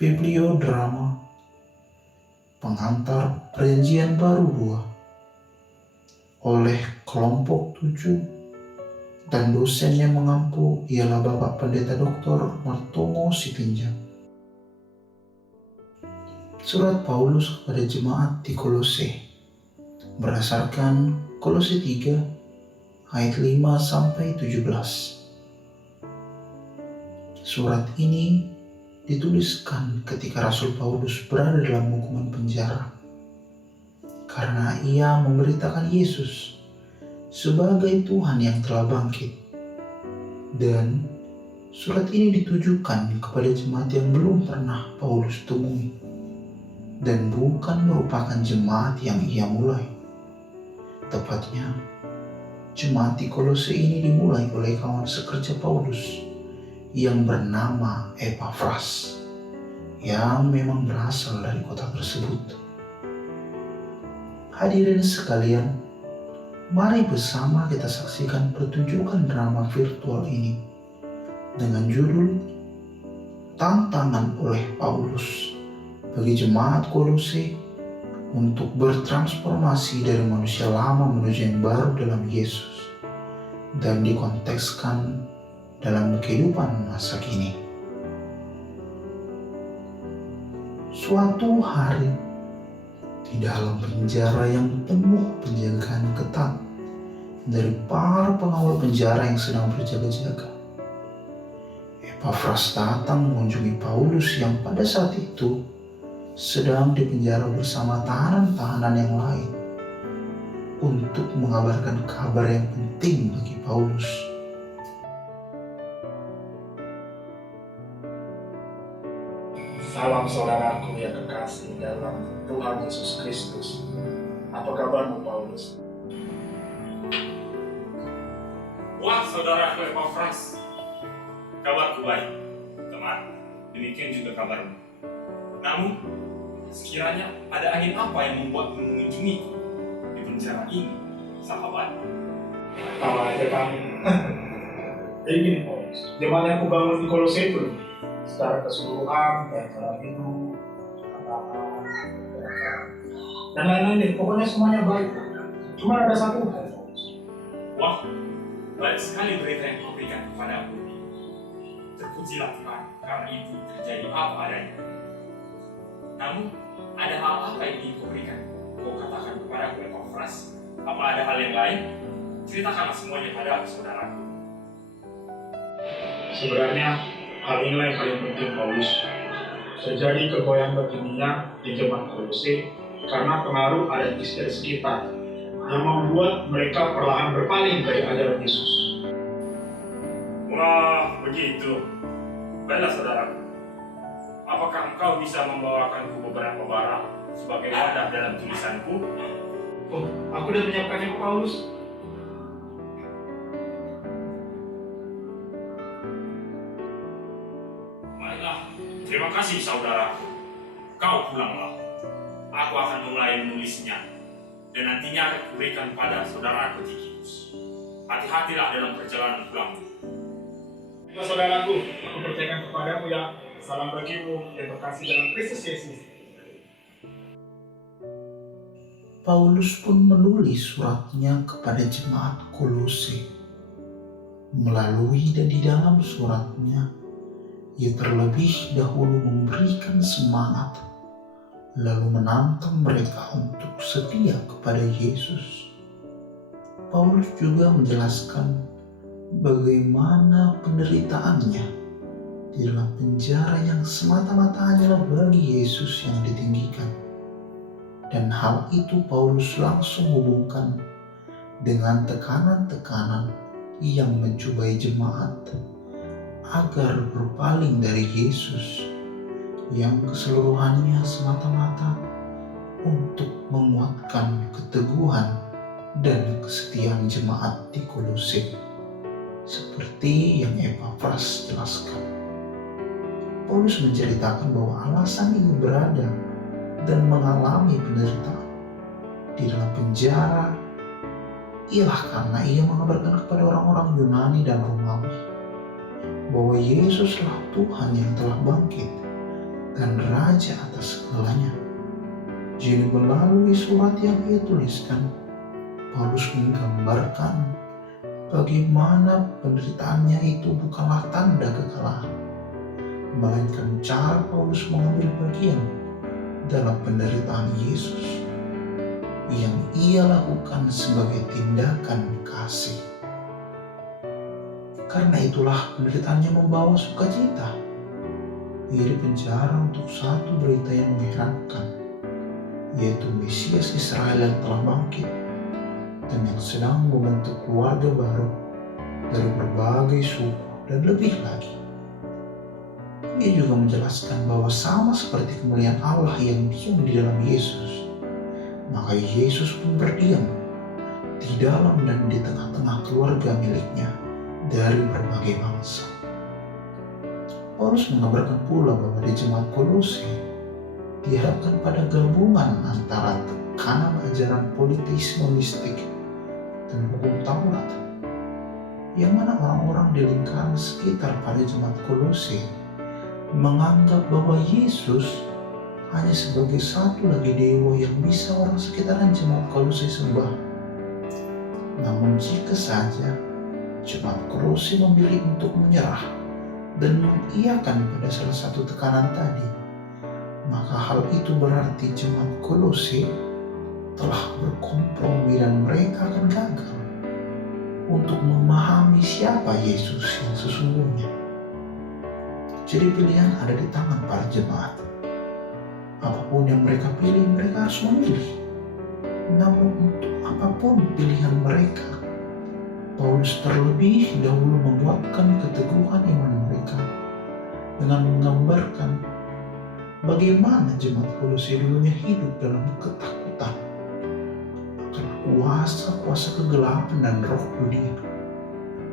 Bibliodrama Pengantar Perjanjian Baru 2 oleh kelompok 7 dan dosen yang mengampu ialah Bapak Pendeta Dr. Martomo Sitinjak. Surat Paulus kepada jemaat di Kolose berdasarkan Kolose 3 ayat 5-17. Surat ini dituliskan ketika Rasul Paulus berada dalam hukuman penjara karena ia memberitakan Yesus sebagai Tuhan yang telah bangkit. Dan surat ini ditujukan kepada jemaat yang belum pernah Paulus temui dan bukan merupakan jemaat yang ia mulai. Tepatnya, jemaat di Kolose ini dimulai oleh kawan sekerja Paulus yang bernama Epafras, yang memang berasal dari kota tersebut. Hadirin sekalian, mari bersama kita saksikan pertunjukan drama virtual ini dengan judul Tantangan oleh Paulus bagi jemaat Kolose untuk bertransformasi dari manusia lama menuju yang baru dalam Yesus dan dikontekskan dalam kehidupan masa kini. Suatu hari di dalam penjara yang penuh penjagaan ketat dari para pengawal penjara yang sedang berjaga-jaga, Epafras datang mengunjungi Paulus yang pada saat itu sedang dipenjara bersama tahanan-tahanan yang lain untuk mengabarkan kabar yang penting bagi Paulus. Salam saudaraku yang kekasih dalam Tuhan Yesus Kristus. Apa kabarmu, Paulus? Wah, saudaraku Epafras, kabarku baik, teman. Demikian juga kabarmu. Namun, sekiranya ada angin apa yang membuatmu mengunjungiku di penjara ini, sahabat? Tahu aja kamu. Jadi gini, Paulus. Jemaat yang aku bangun di Kolose itu secara keseluruhan, dan cara hidup, katakan, dan lain-lain deh. Pokoknya semuanya baik. Cuma ada satu hal, Paulus. Wah, baik sekali berita yang kau berikan kepadaku. Terpujilah Tuhan, karena itu terjadi apa adanya. Namun, ada hal apa yang ingin kau berikan? Kau katakan kepadaku, Epafras. Apa ada hal yang lain? Ceritakanlah semuanya pada saudaraku. Sebenarnya, hal inilah yang paling penting, Paulus. Terjadi kegoyang dunia di jemaat Kolose karena pengaruh adat istiadat sekitar yang membuat mereka perlahan berpaling dari ajaran Yesus. Wah, begitu. Baiklah saudaraku. Apakah engkau bisa membawakanku beberapa barang sebagai wadah dalam tulisanku? Oh, aku sudah menyiapkannya, Paulus. Baiklah, terima kasih saudaraku. Kau pulanglah. Aku akan mulai menulisnya. Dan nantinya akan kuberikan pada saudaraku Tikikus. Hati-hatilah dalam perjalanan pulangmu. Baiklah saudaraku, aku percayakan kepadamu ya. Salam bagimu yang terkasih dalam Kristus Yesus. Paulus pun menulis suratnya kepada jemaat Kolose. Melalui dan di dalam suratnya, ia terlebih dahulu memberikan semangat, lalu menantang mereka untuk setia kepada Yesus. Paulus juga menjelaskan bagaimana penderitaannya di dalam penjara yang semata-mata hanyalah bagi Yesus yang ditinggikan. Dan hal itu Paulus langsung hubungkan dengan tekanan-tekanan yang mencobai jemaat agar berpaling dari Yesus yang keseluruhannya semata-mata untuk menguatkan keteguhan dan kesetiaan jemaat di Kolose, seperti yang Epafras jelaskan. Paulus menceritakan bahwa alasan ia berada dan mengalami penderitaan di dalam penjara ialah karena ia mengabarkan kepada orang-orang Yunani dan Romawi bahwa Yesuslah Tuhan yang telah bangkit dan raja atas segalanya. Jadi melalui surat yang ia tuliskan, Paulus menggambarkan bagaimana penderitaannya itu bukanlah tanda kekalahan, melainkan cara Paulus mengambil bagian dalam penderitaan Yesus yang ia lakukan sebagai tindakan kasih. Karena itulah penderitaannya membawa sukacita. Ia dipenjara untuk satu berita yang mengherankan, yaitu Mesias Israel yang telah bangkit dan yang sedang membentuk keluarga baru dari berbagai suku dan lebih lagi. Ia juga menjelaskan bahwa sama seperti kemuliaan Allah yang diam di dalam Yesus, maka Yesus pun berdiam di dalam dan di tengah-tengah keluarga miliknya dari berbagai bangsa. Paulus mengabarkan pula bahwa di jemaat Kolose diharapkan pada gabungan antara tekanan ajaran politisme mistik dan hukum Taurat, yang mana orang-orang di lingkaran sekitar pada jemaat Kolose menganggap bahwa Yesus hanya sebagai satu lagi dewa yang bisa orang sekitaran jemaat Kolose sembah. Namun jika saja jemaat Kolose memilih untuk menyerah dan mengiyakan pada salah satu tekanan tadi, maka hal itu berarti jemaat Kolose telah berkompromi dan mereka akan gagal untuk memahami siapa Yesus yang sesungguhnya. Jadi pilihan ada di tangan para jemaat. Apapun yang mereka pilih, mereka harus memilih. Namun untuk apapun pilihan mereka, Paulus terlebih dahulu menguatkan keteguhan iman mereka dengan menggambarkan bagaimana jemaat Kolose dulunya hidup dalam ketakutan akan kuasa-kuasa kegelapan dan roh dunia.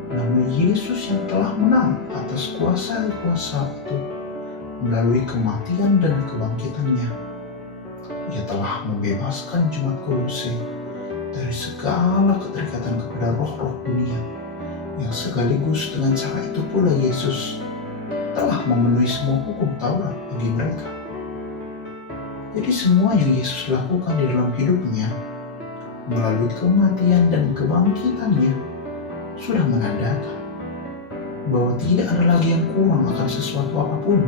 Namun Yesus yang telah menang atas kuasa-kuasa itu melalui kematian dan kebangkitannya, Ia telah membebaskan jemaat Kolose dari segala keterikatan kepada roh-roh dunia, yang sekaligus dengan cara itu pula Yesus telah memenuhi semua hukum Taurat bagi mereka. Jadi semua yang Yesus lakukan di dalam hidupnya melalui kematian dan kebangkitannya sudah menandakan bahwa tidak ada lagi yang kurang akan sesuatu apapun,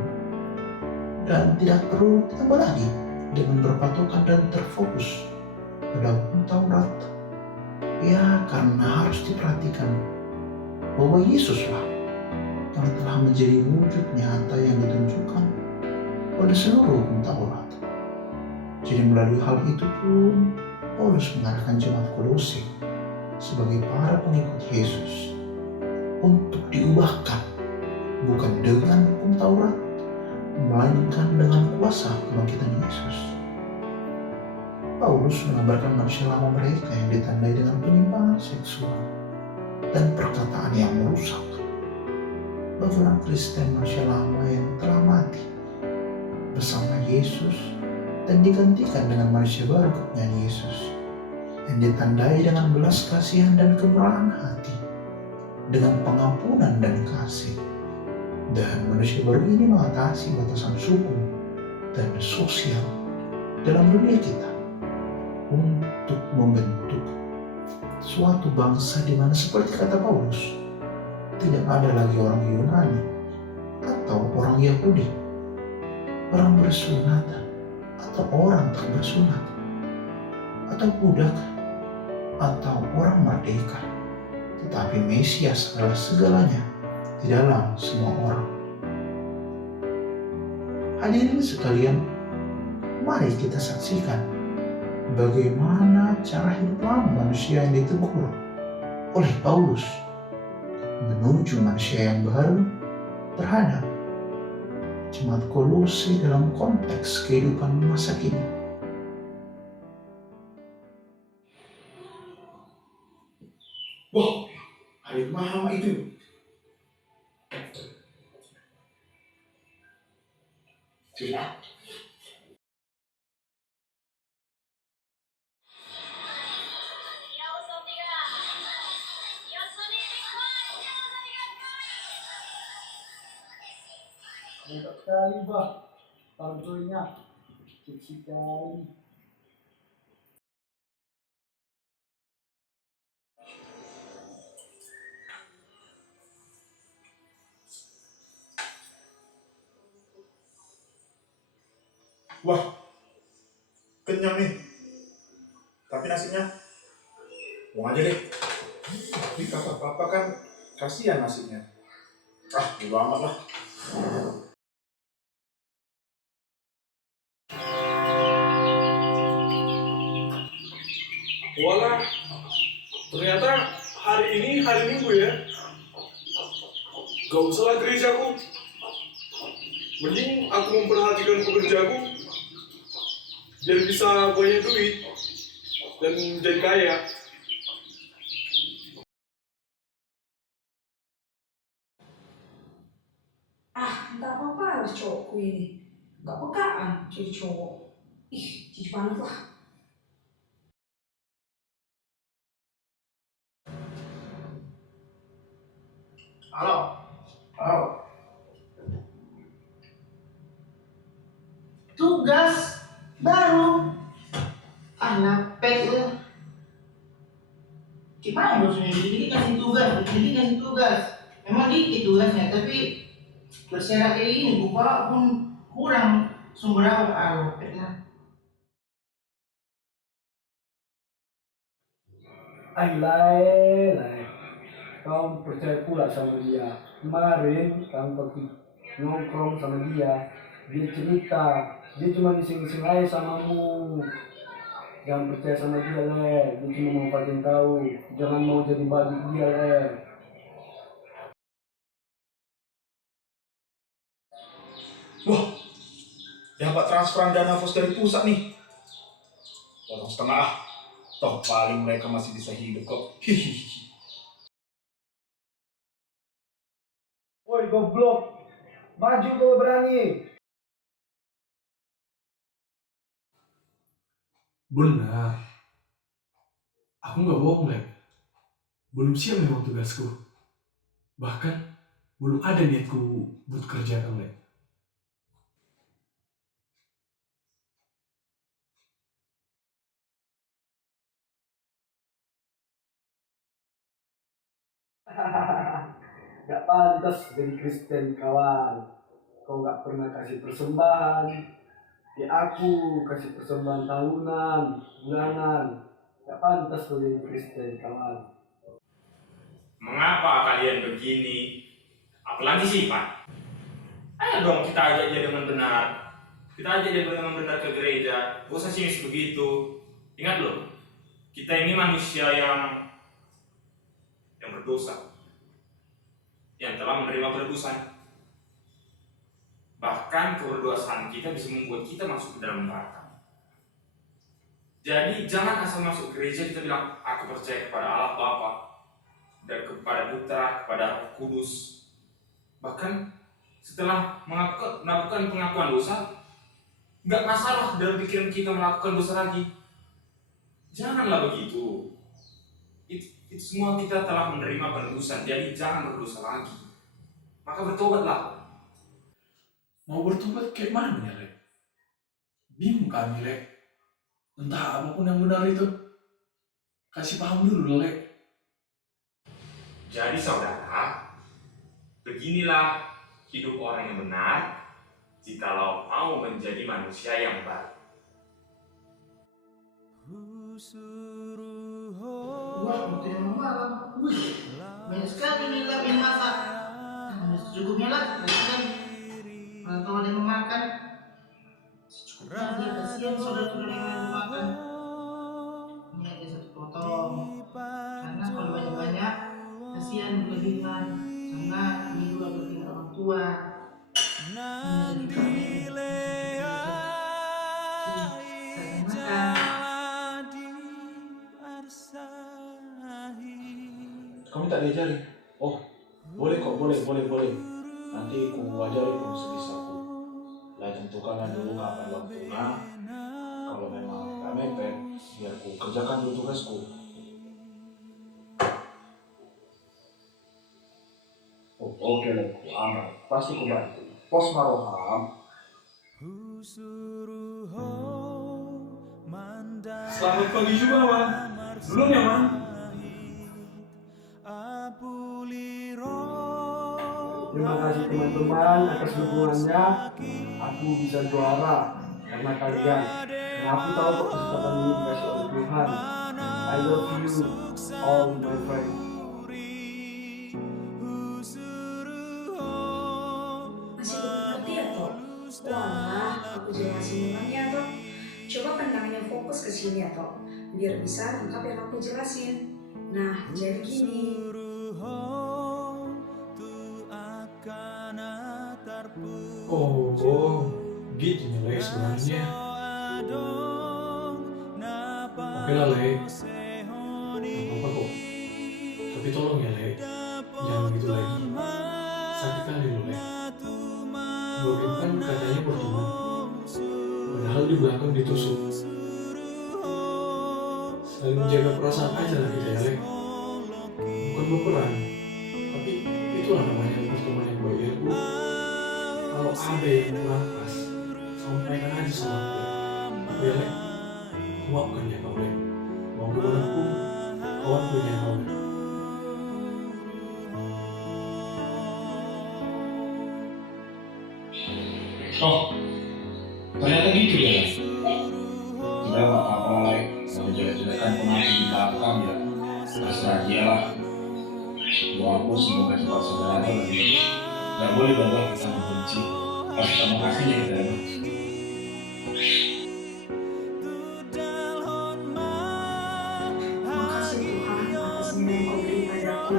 dan tidak perlu ditambah lagi dengan berpatokan dan terfokus pada hukum Taurat. Ya, karena harus diperhatikan bahwa Yesuslah yang telah menjadi wujud nyata yang ditunjukkan pada seluruh hukum Taurat. Jadi melalui hal itu pun Paulus mengarahkan jemaat Kolose sebagai para pengikut Yesus untuk diubahkan bukan dengan hukum Taurat, melainkan dengan kuasa kebangkitan Yesus. Paulus mengabarkan manusia lama mereka yang ditandai dengan penyimpangan seksual dan perkataan yang merusak. Bagi orang Kristen, manusia lama yang telah mati bersama Yesus dan digantikan dengan manusia baru kepunyaan Yesus yang ditandai dengan belas kasihan dan kemurahan hati, dengan pengampunan dan kasih. Dan manusia baru ini mengatasi batasan suku dan sosial dalam dunia kita untuk membentuk suatu bangsa di mana, seperti kata Paulus, tidak ada lagi orang Yunani atau orang Yahudi, orang bersunatan atau orang tak bersunat, atau budak atau orang merdeka, tetapi Mesias adalah segalanya di dalam semua orang. Hadirin sekalian, mari kita saksikan bagaimana cara hidup lama manusia yang ditegur oleh Paulus menuju manusia yang baru terhadap jemaat Kolose dalam konteks kehidupan masa kini. Wah, hari mama itu. Tidak. Mantap sekali, Bah. Pantunya seksi sekali. Wah, kenyang nih. Tapi nasinya, buang aja deh. Tapi kata papa kan kasihan nasinya. Ah, bodo amat lah. Walah, ternyata hari ini hari Minggu ya. Gak usahlah gerejaku. Mending aku memperhatikan pekerjaku biar bisa banyak duit dan jadi kaya. Entah apa-apa harus cowokku ini. Gak pekaan jadi cowok. Ih, jijik banget lah. Halo. Halo. Tugas baru. Anak pet lu. Gimana bosnya? Jadi kasih tugas. Memang dikit tugasnya, tapi berserak kayak gini, buka pun kurang sumber apa pet lah. Lai. Kau percaya pula sama dia. Kemarin kamu pergi nongkrong sama dia. Dia cerita, dia cuma ngising-ngising aja samamu. Jangan percaya sama dia, Le. Dia cuma mau kalian tahu. Jangan mau jadi babi dia, Le. Wah, dapat transferan dana pos dari pusat nih. Potong setengah. Toh paling mereka masih bisa hidup kok. Hihihi. Woi, goblok. Maju kalau berani. Benar. Aku nggak bohong, Lek. Belum siap memang tugasku. Bahkan, belum ada niatku buat kerjakan, Lek. Gak pantas jadi Kristen, kawan. Kau gak pernah kasih persembahan. Di aku kasih persembahan tahunan, bulanan. Gak pantas kau jadi Kristen, kawan. Mengapa kalian begini? Apalagi sih, Pak? Ayo dong kita ajak dia dengan benar. Kita ajak dia dengan benar ke gereja. Gak usah sinis begitu. Ingat loh, kita ini manusia yang berdosa, yang telah menerima penebusan. Bahkan keberdosaan kita bisa membuat kita masuk ke dalam neraka. Jadi jangan asal masuk gereja kita bilang aku percaya kepada Allah Bapa dan kepada Putra, kepada Roh Kudus. Bahkan setelah melakukan pengakuan dosa, nggak masalah dalam pikiran kita melakukan dosa lagi. Janganlah begitu. Itu semua kita telah menerima penebusan, jadi jangan berdosa lagi. Maka bertobatlah. Mau bertobat kayak mana ya, Lek? Bingung kami, Lek. Entah apapun yang benar itu. Kasih paham dulu, Lek. Jadi saudara, beginilah hidup orang yang benar jikalau mau menjadi manusia yang baru. Wah, waktu yang malam. Wih, banyak sekali nih lap yang masak. Secukupnya lah, kan. Kalau ada yang makan, secukupnya aja. Kasihan saudara-saudara yang mau makan. Ini aja satu potong. Karena kalau banyak-banyak, kasihan berlebihan. Karena ini juga bertinggal orang tua. Ini ada juga nih. Kalian makan. Kamu tak diajarin? Oh, boleh kok, boleh. Nanti ku ajarin kamu sebisaku. Lah tentukan dulu kapan waktunya. Kalau memang gak mepet, biar ku kerjakan dulu tugasku. Oh, oke, aman. Pasti ku bantu. Pos Maroham Selamat pagi juga, Ma. Belum ya, Ma? Terima kasih teman-teman atas dukungannya. Aku bisa juara karena kalian. Dan aku tahu kok kesempatan ini dikasih oleh Tuhan. I love you all my friends. Masih belum ngerti ya, Tok? Wah, aku jelasin ya, Tok. Coba pandangannya fokus ke sini ya, Tok. Biar bisa nangkap yang aku jelasin. Nah, jadi gini. Oh, gitu ya Le sebenarnya. Oke lah Le, gak apa-apa kok. Tapi tolong ya Le, jangan gitu lagi. Sakit kali lo Le. Bro kan katanya percuma, padahal di belakang ditusuk. Saling menjaga perasaan aja lah kita ya Le. Bukan berperan, tapi itulah namanya pertemuan yang baik ya Bu. Kalau ada yang melangkas, sampaikan aja sama aku. Ya Le, maafkan ya kau Le. Mau kemana pun, kawan punya kau. Oh, ternyata gitu ya. Tidak apa-apa lah, kalau jelek-jelekan penonton di belakang ya, terserah dia lah. Doaku semoga cepat saudara lagi. Gak boleh bahwa kita membenci, harus kita kasih ya kita. Makasih Tuhan atas nilai yang kau beri padaku.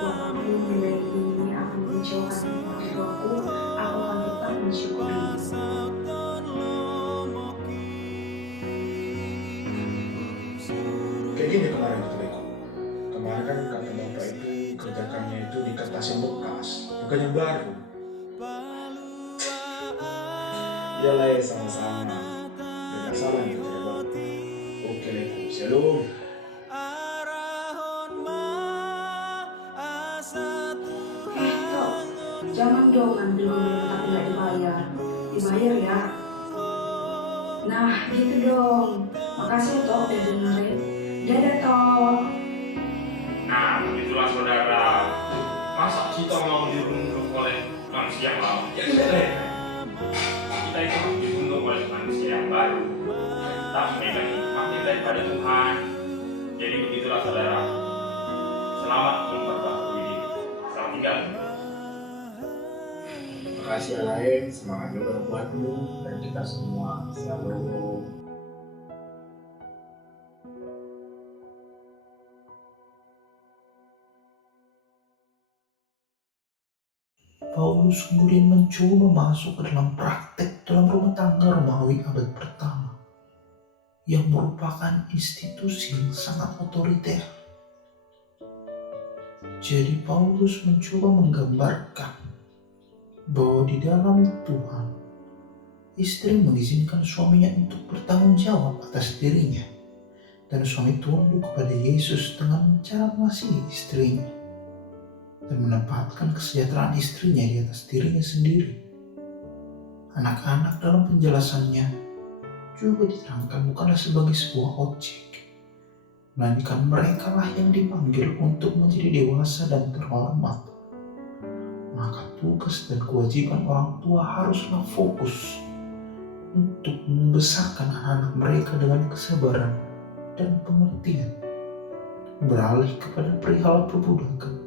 Walaupun nilai ini akan mengecewakan hati jiwaku, aku akan tetap mensyukuri. Kayak gini kemarin itu Beko. Kemarin kan kata bapak itu kerjakannya itu di kertas yang bekas, bukan yang baru. Ya lah ya sama-sama. Gak salah nih kerja baru. Oke Beko, shalom. Tok, jangan dong ambil dulu tapi nggak dibayar. Dibayar ya. Nah, gitu dong. Makasih ya, Tok, udah dengerin. Dadah, Tok. Nah, begitulah saudara. Masa kita mau dirundung oleh manusia yang lama? Ya sudah. Kita itu dirundung oleh manusia yang baru. Tapi memang hikmatnya daripada Tuhan. Jadi begitulah saudara. Selamat memperbaharui diri. Selamat tinggal. Makasih ya lain, semangat juga buatmu dan kita semua. Shalom. Paulus kemudian mencoba masuk ke dalam praktek dalam rumah tangga Romawi abad pertama yang merupakan institusi yang sangat otoriter. Jadi Paulus mencoba menggambarkan bahwa di dalam Tuhan, istri mengizinkan suaminya untuk bertanggung jawab atas dirinya dan suami tunduk kepada Yesus dengan cara mengasihi istrinya dan menempatkan kesejahteraan istrinya di atas dirinya sendiri. Anak-anak dalam penjelasannya juga diterangkan bukanlah sebagai sebuah objek, melainkan merekalah yang dipanggil untuk menjadi dewasa dan terhormat. Maka tugas dan kewajiban orang tua haruslah fokus untuk membesarkan anak-anak mereka dengan kesabaran dan pengertian, beralih kepada perihal perbudakan.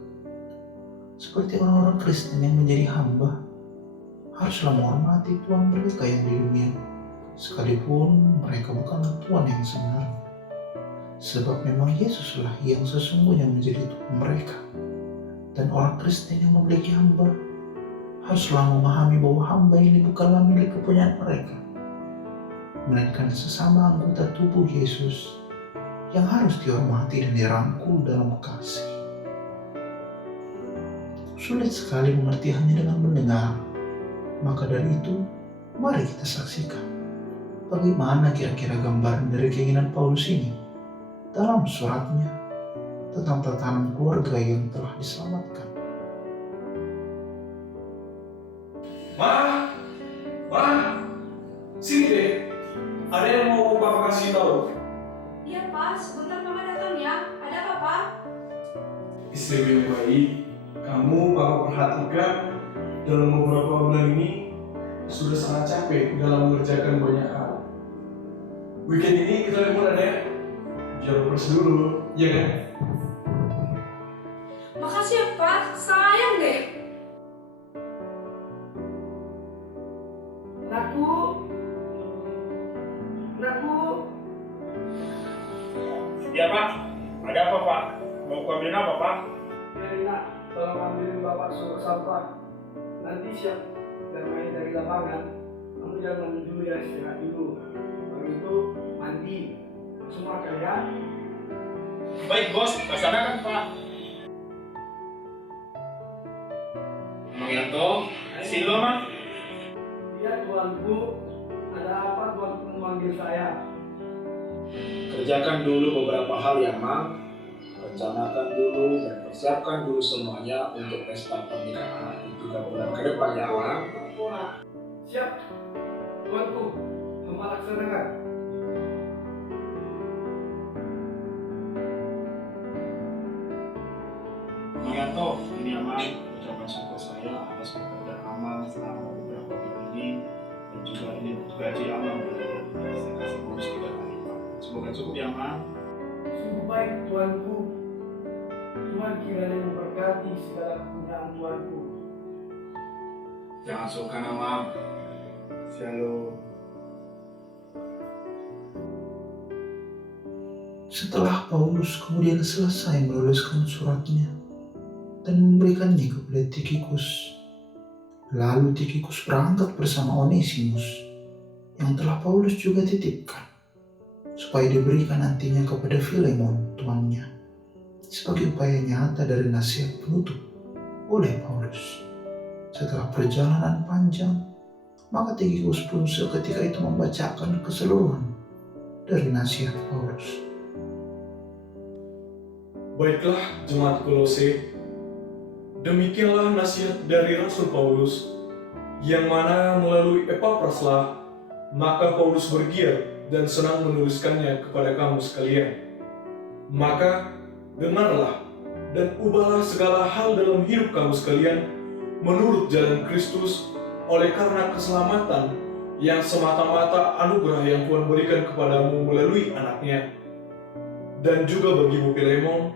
Seperti orang-orang Kristen yang menjadi hamba, haruslah menghormati Tuhan mereka yang di dunia, sekalipun mereka bukanlah Tuhan yang sebenarnya. Sebab memang Yesuslah yang sesungguhnya menjadi Tuhan mereka. Dan orang Kristen yang memiliki hamba haruslah memahami bahwa hamba ini bukanlah milik kepunyaan mereka, melainkan sesama anggota tubuh Yesus yang harus dihormati dan dirangkul dalam kasih. Sulit sekali mengerti hanya dengan mendengar, maka dari itu mari kita saksikan bagaimana kira-kira gambaran dari keinginan Paulus ini dalam suratnya tentang tatanan keluarga yang telah diselamatkan. Ma, Sini deh, ada yang mau Papa kasih tahu. Iya Pak, sebentar Mama datang ya. Ada apa Pak? Istri yang baik, kamu Papa perhatikan dalam beberapa bulan ini sudah sangat capek dalam mengerjakan banyak hal. Weekend ini kita liburan ya, biar beres dulu, ya kan? Makasih ya Pak, sayang deh. Naku, Ya Pak, ada apa Pak? Mau ambilin apa Pak? ya nak, tolong ambilin bapak surat sampah. Nanti siap bermain dari lapangan. Kamu jangan mandi dulu ya, istirahat dulu. Baru itu mandi, langsung makan ya. Baik bos, laksanakan Pak. Yanto, Silo Mas. Iya tuanku, ada apa tuanku memanggil saya? Kerjakan dulu beberapa hal ya Mang. Rencanakan dulu dan persiapkan dulu semuanya untuk pesta pernikahan 3 bulan ke depan ya Mang. Siap, tuanku, hamba laksanakan. Mang Yanto, ini Amang ucapan syukur saya atas pekerjaan Amang selama beberapa bulan ini dan juga ini untuk gaji Amang saya kasih bonus 3 kali Pak. Semoga cukup ya Mang. Sungguh baik tuanku. Tuhan kiranya memberkati segala kepunyaan tuanku. Jangan sungkan Amang. Shalom. Setelah Paulus kemudian selesai menuliskan suratnya dan memberikannya kepada Tikhikus, lalu Tikhikus berangkat bersama Onesimus yang telah Paulus juga titipkan, supaya diberikan nantinya kepada Filemon tuannya sebagai upaya nyata dari nasihat penutup oleh Paulus. Setelah perjalanan panjang, maka Tikhikus pun seketika itu membacakan keseluruhan dari nasihat Paulus. Baiklah jemaat Kolose, demikianlah nasihat dari Rasul Paulus, yang mana melalui Epapraslah, maka Paulus bergiat dan senang menuliskannya kepada kamu sekalian. Maka dengarlah dan ubahlah segala hal dalam hidup kamu sekalian menurut jalan Kristus, oleh karena keselamatan yang semata-mata anugerah yang Tuhan berikan kepadamu melalui anaknya. Dan juga bagimu Filemon,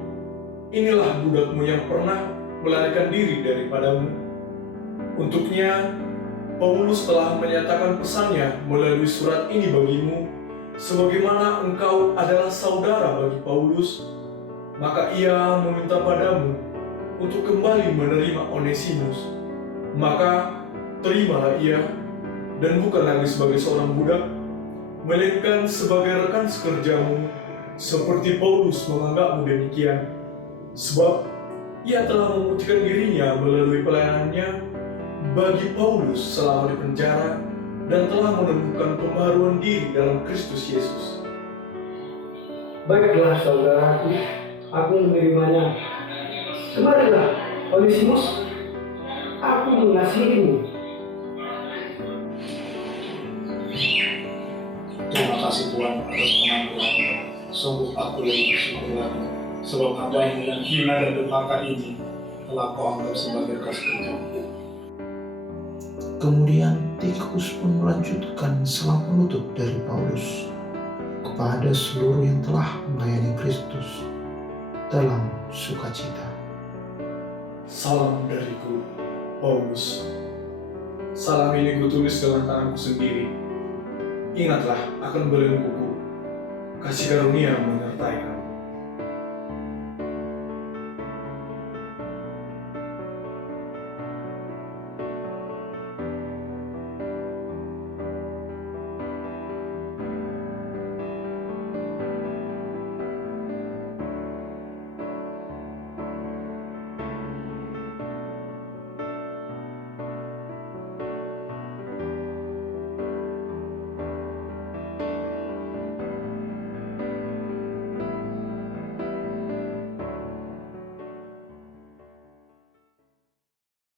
inilah budakmu yang pernah melarikan diri daripadamu. Untuknya, Paulus telah menyatakan pesannya melalui surat ini bagimu, sebagaimana engkau adalah saudara bagi Paulus, maka ia meminta padamu untuk kembali menerima Onesimus. Maka terimalah ia, dan bukan lagi sebagai seorang budak, melainkan sebagai rekan sekerjamu, seperti Paulus menganggapmu demikian. Sebab ia telah membuktikan dirinya melalui pelayanannya bagi Paulus selama di penjara dan telah menemukan pembaharuan diri dalam Kristus Yesus. Baiklah saudaraku, aku menerimanya. Kemarilah, Onesimus, aku mengasihimu. Terima kasih Tuhan atas pengampunan. Sungguh aku lebih bersyukur lagi, sebab hamba yang hina dan durhaka ini telah kau anggap sebagai kas kerja. Kemudian Tikhikus pun melanjutkan salam penutup dari Paulus kepada seluruh yang telah melayani Kristus dalam sukacita. Salam dariku, Paulus. Salam ini kutulis dengan tanganku sendiri. Ingatlah akan belengguku. Kasih karunia menyertai kamu.